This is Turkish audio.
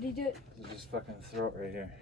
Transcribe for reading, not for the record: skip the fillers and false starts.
Did he do it? Just fucking throw it right here.